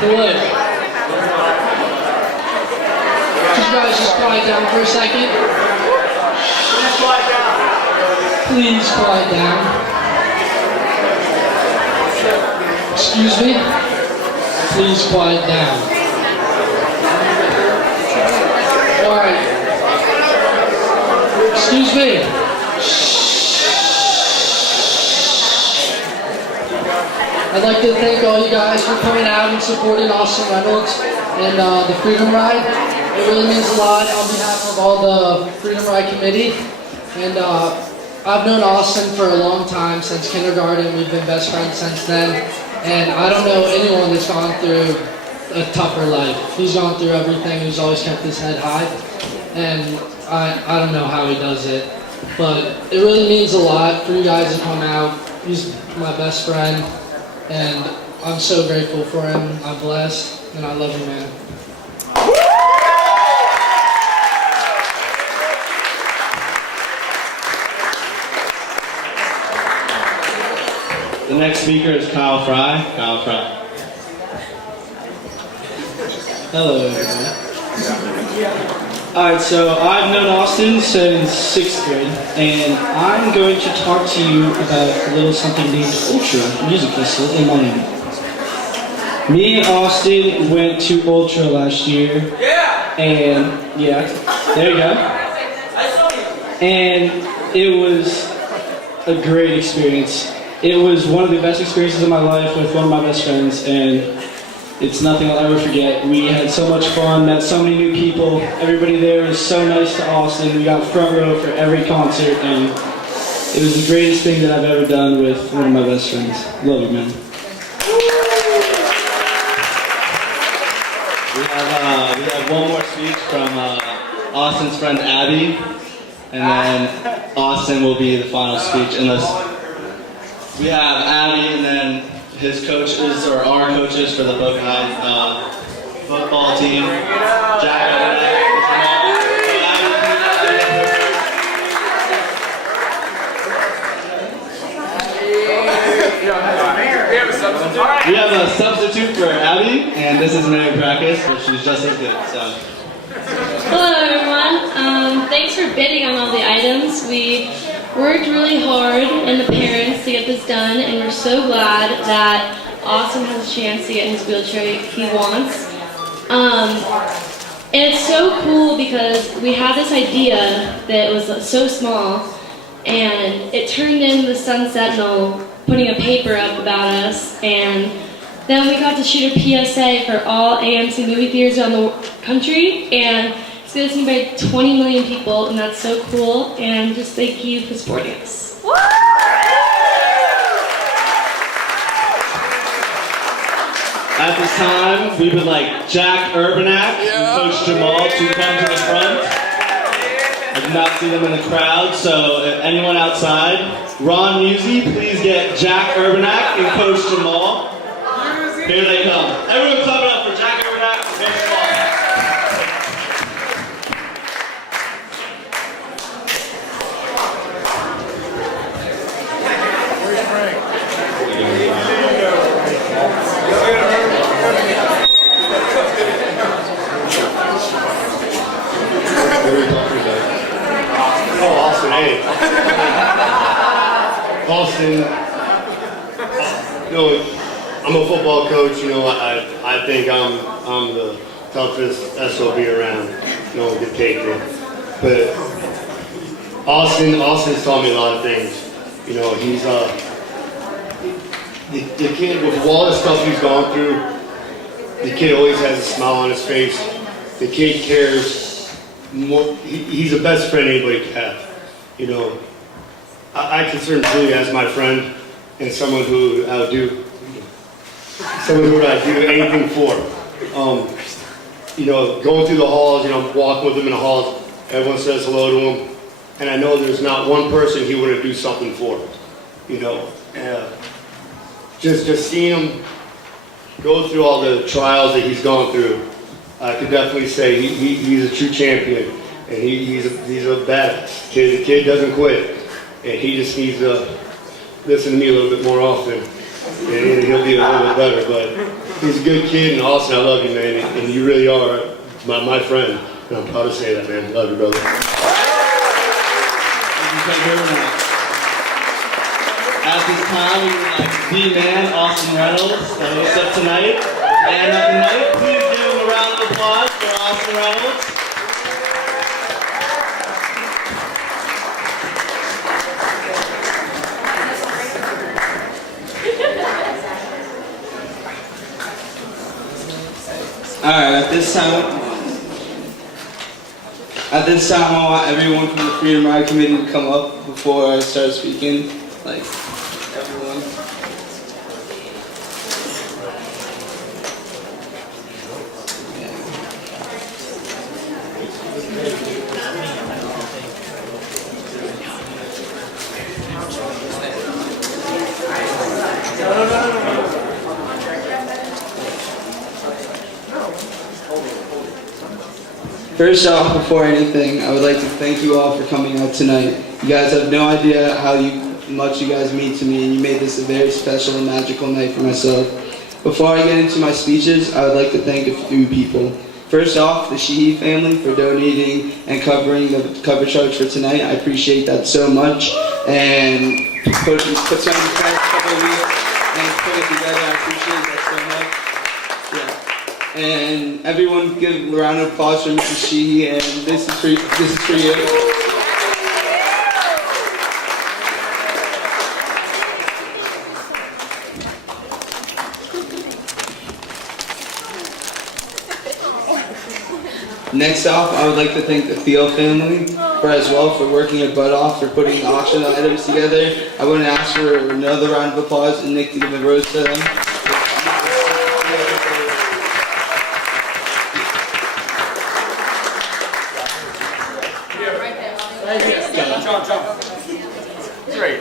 Hello. Could you guys just quiet down for a second? Please quiet down. Excuse me? Please quiet down. Alright. Excuse me. I'd like to thank all you guys for coming out and supporting Austin Reynolds and the Freedom Ride. It really means a lot on behalf of all the Freedom Ride committee. And I've known Austin for a long time, since kindergarten. We've been best friends since then. And I don't know anyone that's gone through a tougher life. He's gone through everything. He's always kept his head high. And I don't know how he does it. But it really means a lot for you guys to come out. He's my best friend. And I'm so grateful for him. I'm blessed. And I love you, man. The next speaker is Kyle Fry. Kyle Fry. Hello, everyone. Alright, so I've known Austin since 6th grade, and I'm going to talk to you about a little something named Ultra Music Festival in Miami. Me and Austin went to Ultra last year. Yeah! And, yeah, there you go. And it was a great experience. It was one of the best experiences of my life with one of my best friends, and it's nothing I'll ever forget. We had so much fun, met so many new people. Everybody there was so nice to Austin. We got front row for every concert, and it was the greatest thing that I've ever done with one of my best friends. Love you, man. We have one more speech from Austin's friend Abby, and then Austin will be the final speech, unless we have Abby and then his coaches, or our coaches for the Boca football team. Jack. We have a substitute for Abby, and this is Mary Practice, but she's just as good. So. Hello, everyone. Thanks for bidding on all the items. We worked really hard, and the parents, to get this done, and we're so glad that Austin has a chance to get his wheelchair he wants. And it's so cool because we had this idea that was so small, and it turned into the Sun Sentinel putting a paper up about us, and then we got to shoot a PSA for all AMC movie theaters around the country, and it's going to be seen by 20 million people, and that's so cool, and just thank you for supporting us. At this time, we would like Jack Urbanak and Coach Jamal to come to the front. I did not see them in the crowd, so if anyone outside, Ron Musey, please get Jack Urbanak and Coach Jamal. Here they come. Everyone clap it up for Jack Urbanak and Coach Jamal. Austin, I'm a football coach. I think I'm the toughest SOB around. Get taken. But Austin's taught me a lot of things. He's the kid, with all the stuff he's gone through. The kid always has a smile on his face. The kid cares more. He's the best friend anybody can have. I consider him truly as my friend and someone who I'd do anything for. Going through the halls, walking with him in the halls, everyone says hello to him, and I know there's not one person he wouldn't do something for. Just seeing him go through all the trials that he's gone through, I could definitely say he's a true champion, and he's a badass kid. The kid doesn't quit. And he just needs to listen to me a little bit more often. and he'll be a little bit better. But he's a good kid, and Austin, I love you, man, and you really are my friend, and I'm proud to say that, man. Love you, brother. Thank you very much. At this time, we would like the man, Austin Reynolds, to host up tonight. And tonight, please give him a round of applause for Austin Reynolds. Alright, at this time, I want everyone from the Freedom Ride Committee to come up before I start speaking. Like, everyone. First off, before anything, I would like to thank you all for coming out tonight. You guys have no idea how much you guys mean to me, and you made this a very special and magical night for myself. Before I get into my speeches, I would like to thank a few people. First off, the Sheehy family for donating and covering the cover charge for tonight. I appreciate that so much. And put some of the past couple of weeks and put it together. I appreciate that so much. Yeah. And everyone give a round of applause for Mrs. Sheehy, and this is for you. Next off, I would like to thank the Theo family for working their butt off for putting the auction items together. I want to ask for another round of applause and Nick to give a rose to them. Great.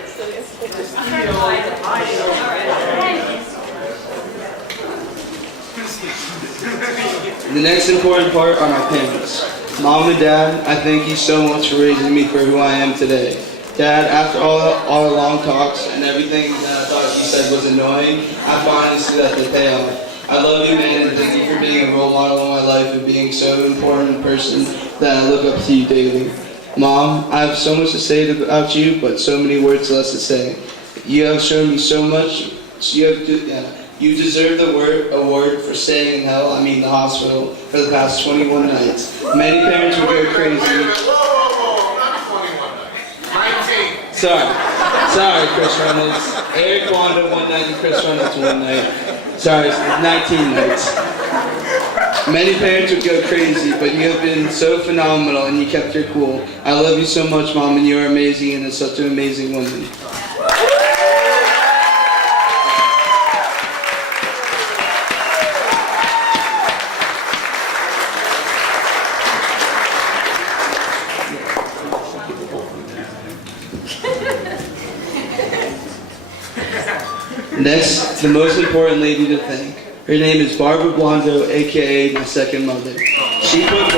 The next important part are my parents. Mom and Dad, I thank you so much for raising me for who I am today. Dad, after all our long talks and everything that I thought you said was annoying, I finally see that they pay off. I love you, man, and thank you for being a role model in my life and being so important a person that I look up to you daily. Mom, I have so much to say about you, but so many words less to say. You have shown me so much. You deserve the award for staying in hell, the hospital, for the past 21 nights. Many parents would go crazy. Whoa, not 21 nights. 19. Sorry, Chris Reynolds. Eric Wanda one night and Chris Reynolds one night. Sorry, 19 nights. Many parents would go crazy, but you have been so phenomenal and you kept your cool. I love you so much, Mom, and you are amazing and such an amazing woman. Next, the most important lady to thank. Her name is Barbara Blondo, aka my second mother. She put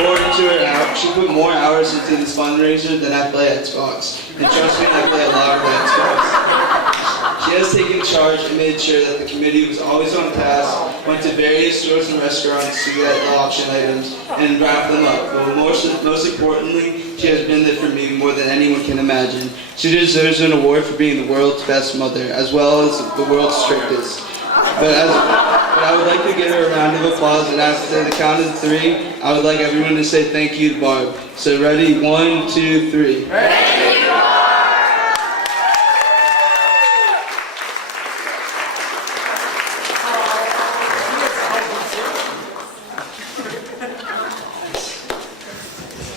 more hours into this fundraiser than I play Xbox. And trust me, I play a lot of Xbox. She has taken charge and made sure that the committee was always on task, went to various stores and restaurants to get the auction items and wrap them up. But most importantly, she has been there for me more than anyone can imagine. She deserves an award for being the world's best mother, as well as the world's strictest. But I would like to give her a round of applause, and after the count of 3, I would like everyone to say thank you to Barb. So ready? 1, 2, 3. Thank you, Barb.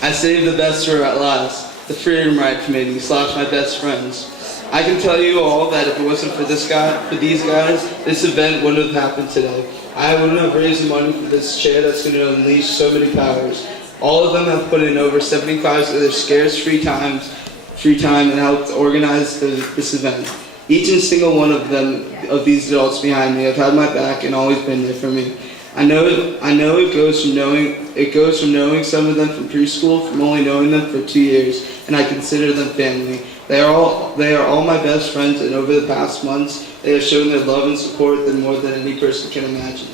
I saved the best for at last. The Freedom Ride Committee / my best friends. I can tell you all that if it wasn't for these guys, this event wouldn't have happened today. I wouldn't have raised the money for this chair that's going to unleash so many powers. All of them have put in over 75 of their scarce free time and helped organize this event. Each and single one of these adults behind me have had my back and always been there for me. I know it goes from knowing some of them from preschool, from only knowing them for 2 years, and I consider them family. They are all my best friends, and over the past months, They have shown their love and support than more than any person can imagine.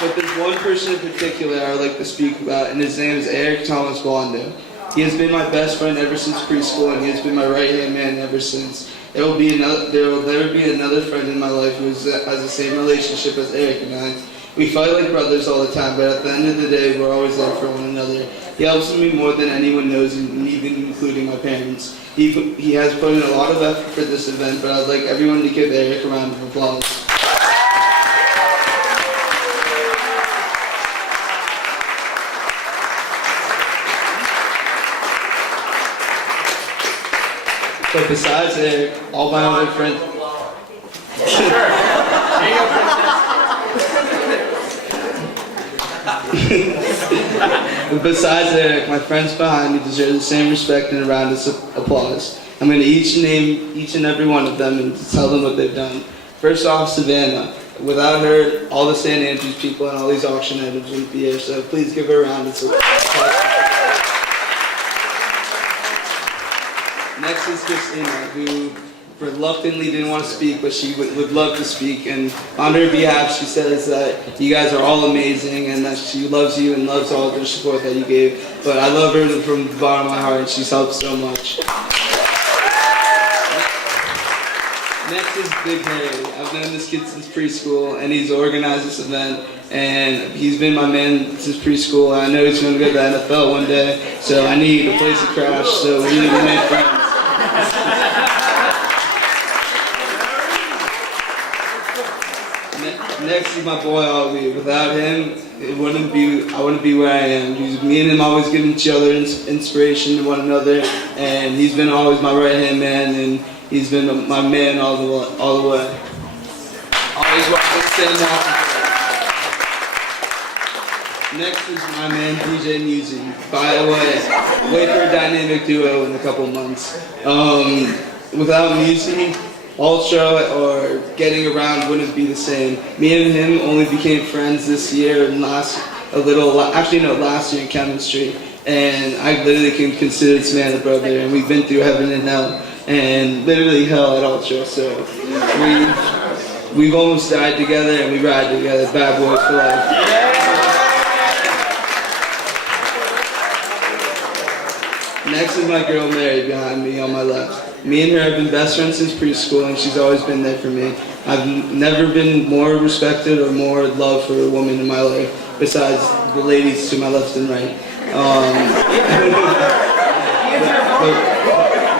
But there's one person in particular I would like to speak about, and his name is Eric Thomas Bondo. He has been my best friend ever since preschool, and he has been my right-hand man ever since. There will never be another friend in my life who has the same relationship as Eric and I. We fight like brothers all the time, but at the end of the day, we're always there for one another. He helps me more than anyone knows, and even including my parents. He has put in a lot of effort for this event, but I'd like everyone to give Eric a round of applause. But besides Eric, all my other friends... Besides Eric, my friends behind me deserve the same respect and a round of applause. I'm going to name each and every one of them and tell them what they've done. First off, Savannah. Without her, all the St. Andrews people and all these auction items wouldn't be here, so please give her a round of applause. Next is Christina, who reluctantly didn't want to speak, but she would love to speak. And on her behalf, she says that you guys are all amazing and that she loves you and loves all the support that you gave. But I love her from the bottom of my heart, and she's helped so much. Next is Big Harry. I've known this kid since preschool, and he's organized this event. And he's been my man since preschool. I know he's going to go to the NFL one day, so I need a place to crash, so we need to make friends. Next is my boy Ollie. Without him, I wouldn't be where I am. Me and him always give each other inspiration to one another, and he's been always my right-hand man, and he's been my man all the way. Always watching the same walking. Next is my man DJ Music. By the way, wait for a dynamic duo in a couple months. Without Music, Ultra or getting around wouldn't be the same. Me and him only became friends this year and last year in chemistry. And I literally can consider this man a brother, and we've been through heaven and hell, and literally hell at Ultra. So we've almost died together, and we ride together. Bad boys for life. Next is my girl Mary behind me on my left. Me and her have been best friends since preschool, and she's always been there for me. I've never been more respected or more loved for a woman in my life, besides the ladies to my left and right.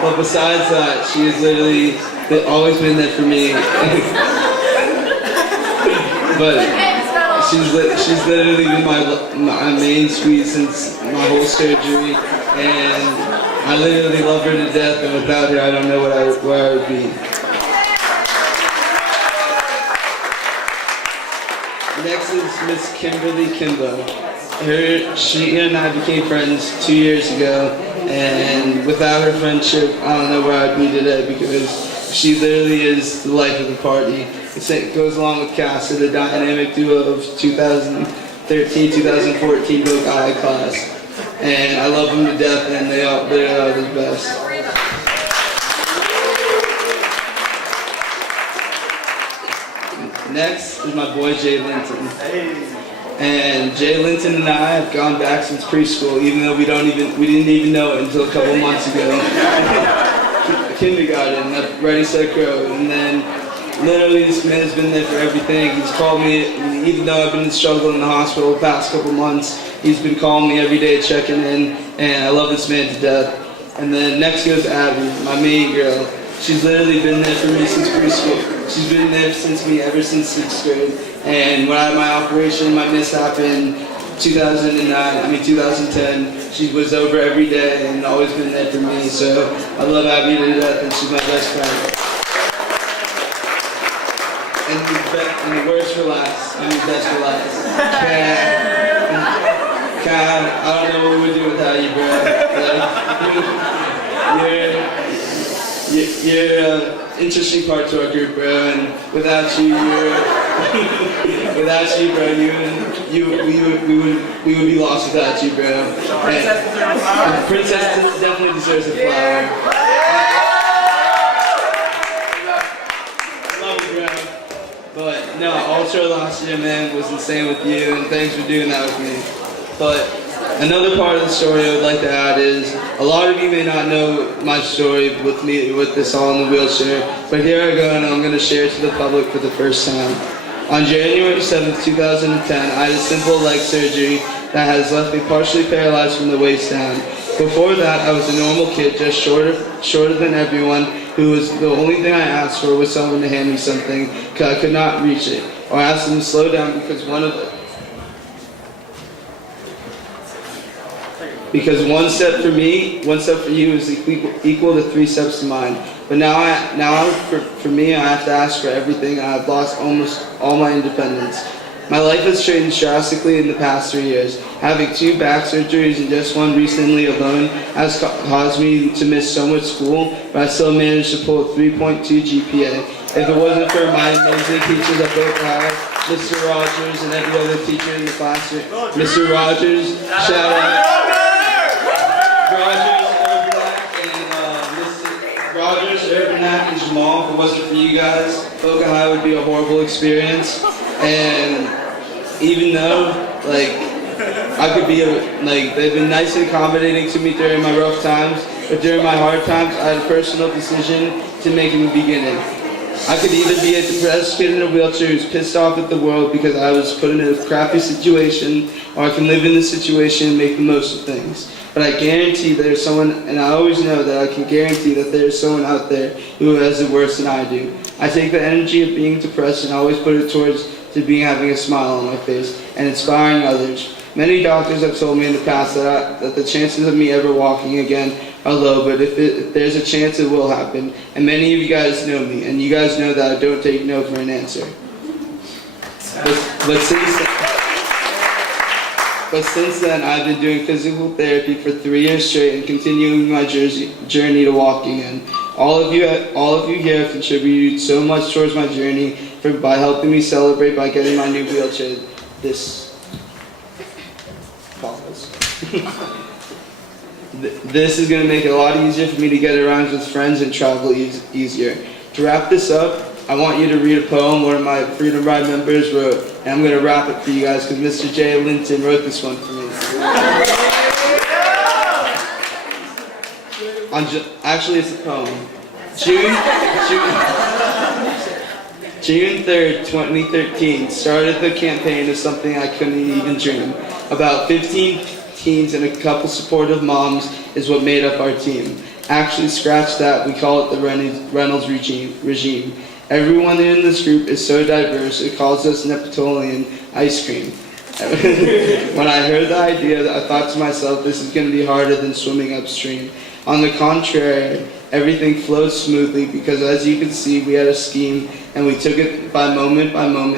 But besides that, she has literally always been there for me. But she's literally been my main squeeze since my whole surgery, and I literally love her to death, and without her, I don't know where I would be. Next is Miss Kimberly Kimbo. She and I became friends 2 years ago, and without her friendship, I don't know where I'd be today, because she literally is the life of the party. It goes along with Cass, the dynamic duo of 2013-2014 Boca High class. And I love them to death, and they are the best. Next is my boy Jay Linton. And Jay Linton and I have gone back since preschool, even though we didn't even know it until a couple months ago. Kindergarten, Ready, Set, Go, and then literally this man has been there for everything. He's called me, even though I've been struggling in the hospital the past couple months, he's been calling me every day, checking in, and I love this man to death. And then next goes Abby, my main girl. She's literally been there for me since preschool. She's been there ever since 6th grade. And when I had my operation, my mishap in 2010, she was over every day and always been there for me. So I love Abby to death, and she's my best friend. And the worst for last, best for last. Kat, I don't know what we would do without you, bro. You're an interesting part to our group, bro, and without you, Without you, bro, we would be lost without you, bro. And Princess definitely deserves a flower. Love you, bro. But no, Ultra last year, man, was insane with you, and thanks for doing that with me. But another part of the story I would like to add is, a lot of you may not know my story with me, with this all in the wheelchair, but here I go, and I'm going to share it to the public for the first time. On January 7th, 2010, I had a simple leg surgery that has left me partially paralyzed from the waist down. Before that, I was a normal kid, just shorter than everyone, who was the only thing I asked for was someone to hand me something, because I could not reach it, or ask them to slow down because one step for me, one step for you is equal to 3 steps to mine. But for me, I have to ask for everything. I've lost almost all my independence. My life has changed drastically in the past 3 years. Having 2 back surgeries and just one recently alone has caused me to miss so much school, but I still managed to pull a 3.2 GPA. If it wasn't for my amazing teachers at Boca, Mr. Rogers, and every other teacher in the classroom, Mr. Rogers, shout out. Rogers, Urbanak, and Jamal. If it wasn't for you guys, Boca High would be a horrible experience. And even though, I could be they've been nice and accommodating to me during my rough times, but during my hard times, I had a personal decision to make in the beginning. I could either be a depressed kid in a wheelchair who's pissed off at the world because I was put in a crappy situation, or I can live in the situation and make the most of things. But I guarantee there's someone, and I always know that I can guarantee that there's someone out there who has it worse than I do. I take the energy of being depressed and always put it towards having a smile on my face and inspiring others. Many doctors have told me in the past that the chances of me ever walking again are low, but if there's a chance, it will happen. And many of you guys know me, and you guys know that I don't take no for an answer. But since then, I've been doing physical therapy for 3 years straight and continuing my journey to walking again. All of you here have contributed so much towards my journey by helping me celebrate by getting my new wheelchair this This is going to make it a lot easier for me to get around with friends and travel easier. To wrap this up, I want you to read a poem one of my Freedom Ride members wrote, and I'm going to rap it for you guys because Mr. J. Linton wrote this one for me. Actually, it's a poem. June 3rd, 2013, started the campaign of something I couldn't even dream. About 15 teens and a couple supportive moms is what made up our team. Actually, scratch that, we call it the Reynolds regime. Everyone in this group is so diverse, it calls us Neapolitan ice cream. When I heard the idea, I thought to myself, this is going to be harder than swimming upstream. On the contrary, everything flowed smoothly because, as you can see, we had a scheme and we took it by moment,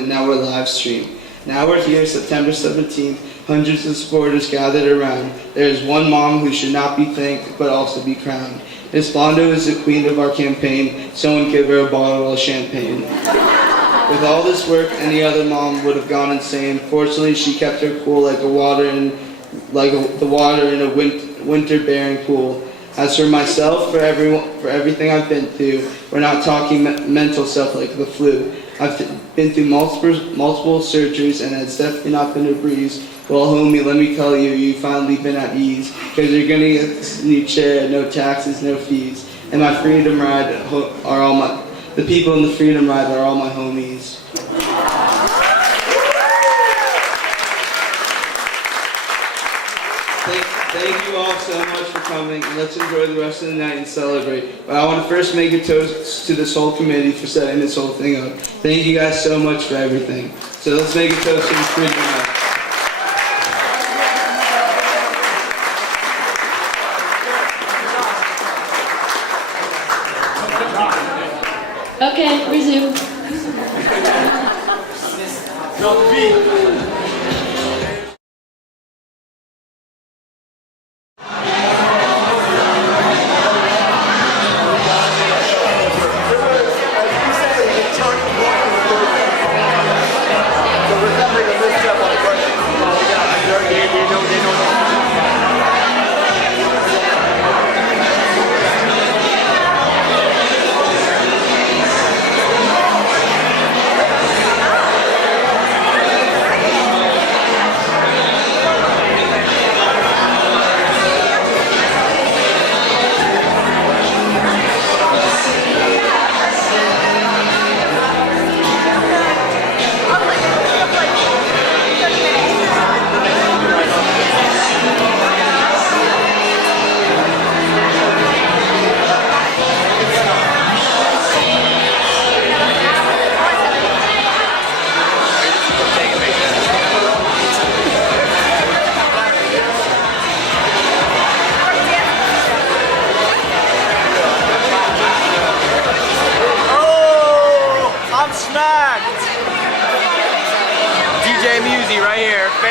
now we're live stream. Now we're here, September 17th, hundreds of supporters gathered around. There is one mom who should not be thanked, but also be crowned. Miss Blondo is the queen of our campaign. Someone give her a bottle of champagne. With all this work, any other mom would have gone insane. Fortunately, she kept her cool like the water in a winter-bearing pool. As for myself, for everything I've been through, we're not talking mental stuff like the flu. I've been through multiple surgeries, and it's definitely not been a breeze. Well, homie, let me tell you, you've finally been at ease, because you're gonna get this new chair, no taxes, no fees. And my Freedom Ride the people in the Freedom Ride are all my homies. Thank you all so much for coming, and let's enjoy the rest of the night and celebrate. But I want to first make a toast to this whole committee for setting this whole thing up. Thank you guys so much for everything. So let's make a toast to the Freedom Ride. Okay, resume.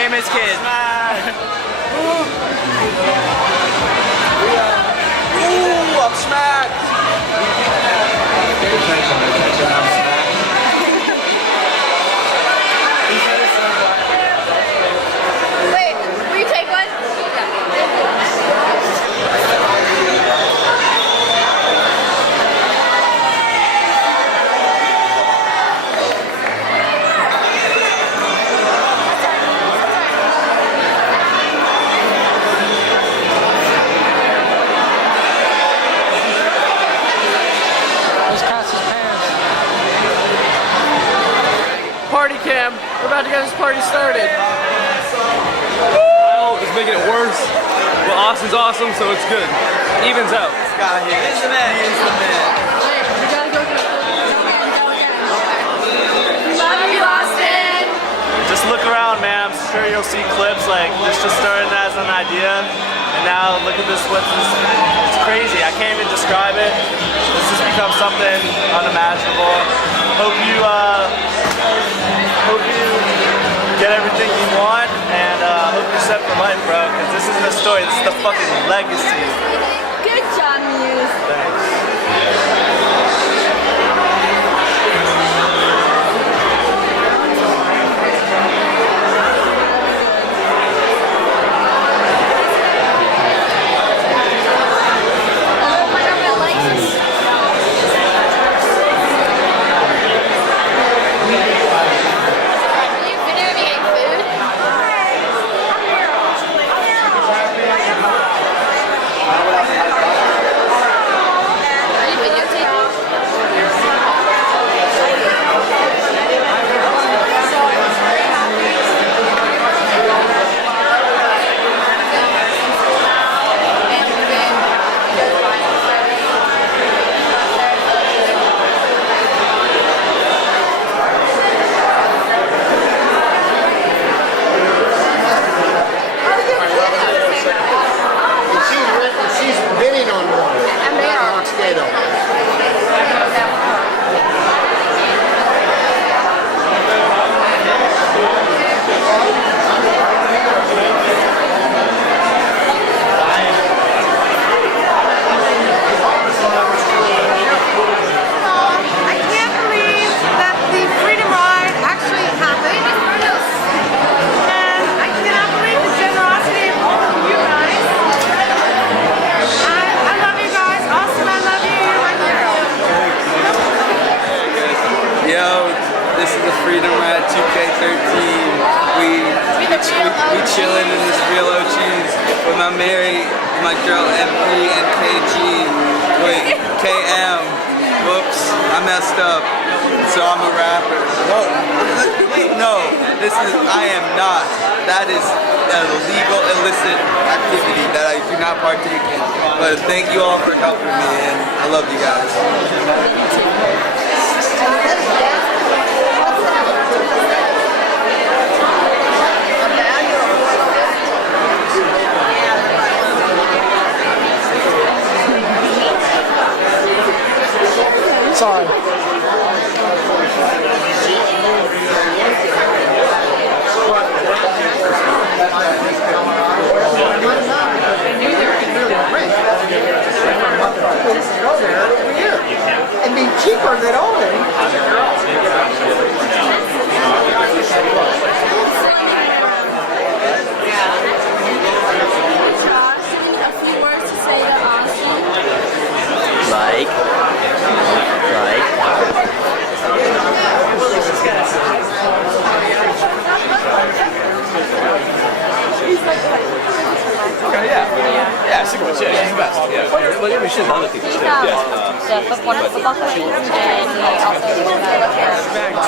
famous kid. Ooh, I'm smacked. Attention, I'm smacked. Wait, will you take one? Party cam. We're about to get this party started. Kyle is making it worse, but Austin's awesome, so it's good. Evens out. This guy here. He is the man. He is the man. Love you, Austin. Just look around, man. I'm sure you'll see clips like this just started as an idea, and now look at this. It's crazy. I can't even describe it. This has become something unimaginable. Hope you get everything you want, and hope you're set for life, bro. Because this isn't a story. This is the fucking legacy. Good job, Muse. Thanks. Freedom Ride 2K13. We chilling in this real OGs with my Mary, my girl MP and KG. Wait, KM. Whoops, I messed up. So I'm a rapper. No, I am not. That is an illegal, illicit activity that I do not partake in. But thank you all for helping me, and I love you guys. Sorry. Go there every year and be cheaper than owning. Okay, yeah, super much. Yeah, he's the best. Yeah, well, we should have other people too. One of the football coaches, and he also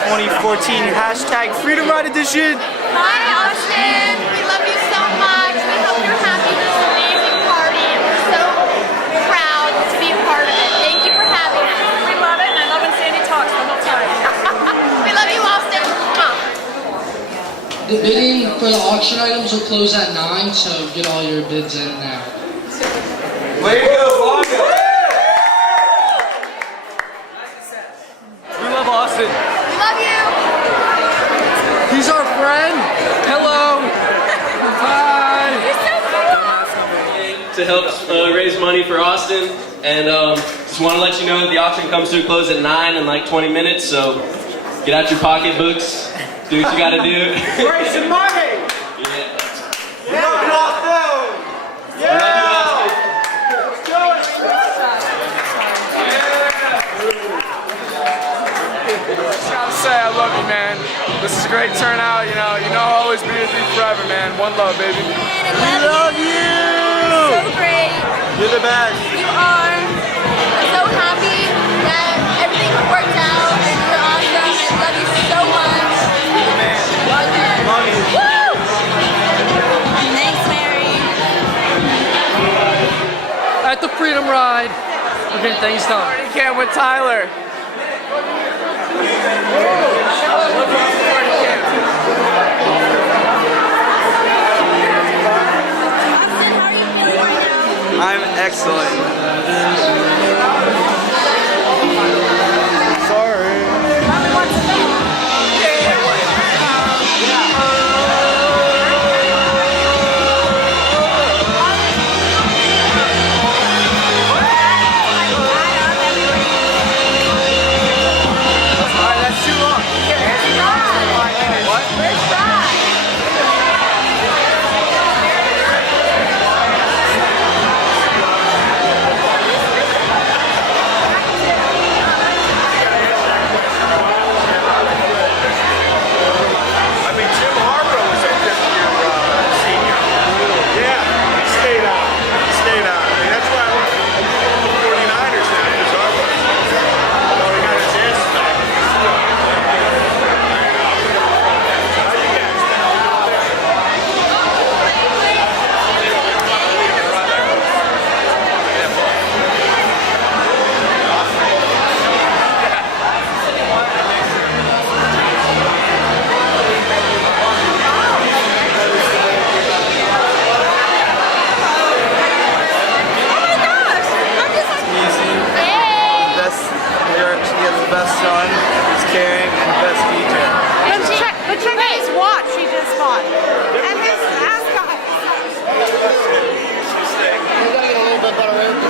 2014 hashtag Freedom Ride Edition. Hi, Austin. We love you so much. We hope you're happy with this amazing party, and we're so proud to be a part of it. Thank you for having us. We love it, and I love when Sandy talks the whole time. We love you, Austin. The bidding for the auction items will close at 9, so get all your bids in now. Way to go, Boca! We love Austin. We love you. He's our friend. Hello. raise money for Austin, and just want to let you know that the auction comes to a close at 9 in like 20 minutes, so get out your pocketbooks, do what you gotta do. Raise some money! Yeah. Just gotta say I love you, man. This is a great turnout, you know I'll always be with you forever, man. One love, baby. We love you! So great. You're the best. You are. I'm so happy that everything worked out and you're awesome. I love you so much. Love you. Woo! Thanks, Mary. At the Freedom Ride, we're getting things done. Party camp with Tyler. I'm excellent. We gotta get a little bit better.